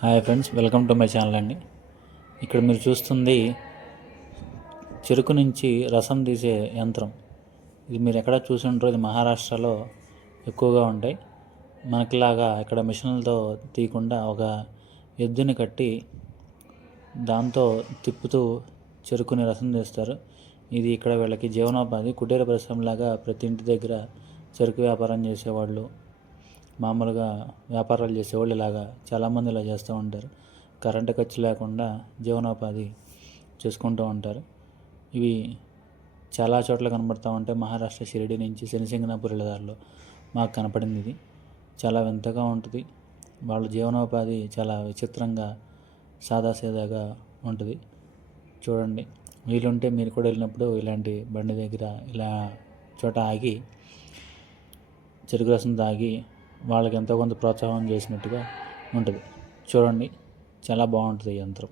Hi friends, welcome to my channel అండి. ఇక్కడ మీరు చూస్తుంది చెరుకు నుంచి రసం తీసే యంత్రం. ఇది మీరు ఎక్కడ చూసి ఉంటారో, ఇది మహారాష్ట్రలో ఎక్కువగా ఉంటాయి. మనకిలాగా ఇక్కడ మిషన్లతో తీయకుండా ఒక ఎద్దుని కట్టి దాంతో తిప్పుతూ చెరుకుని రసం తీస్తారు. ఇది ఇక్కడ వీళ్ళకి జీవనోపాధి. కుటీర పరిశ్రమలాగా ప్రతి ఇంటి దగ్గర చెరుకు వ్యాపారం చేసేవాళ్ళు, మామూలుగా వ్యాపారాలు చేసేవాళ్ళు ఇలాగా చాలామంది ఇలా చేస్తూ ఉంటారు. కరెంటు ఖర్చు లేకుండా జీవనోపాధి చేసుకుంటూ ఉంటారు. ఇవి చాలా చోట్ల కనబడుతూ ఉంటాయి. మహారాష్ట్ర షిరిడి నుంచి శనిసింగనాపూర్ దారిలో మాకు కనపడింది. ఇది చాలా వింతగా ఉంటుంది. వాళ్ళ జీవనోపాధి చాలా విచిత్రంగా సాదాసీదాగా ఉంటుంది. చూడండి, వీలుంటే మీరు కూడా వెళ్ళినప్పుడు ఇలాంటి బండి దగ్గర ఇలా చోట ఆగి చెరుకు రసం తాగి వాళ్ళకి ఎంతో కొంత ప్రోత్సాహం చేసినట్టుగా ఉంటుంది. చూడండి, చాలా బాగుంటుంది ఈ యంత్రం.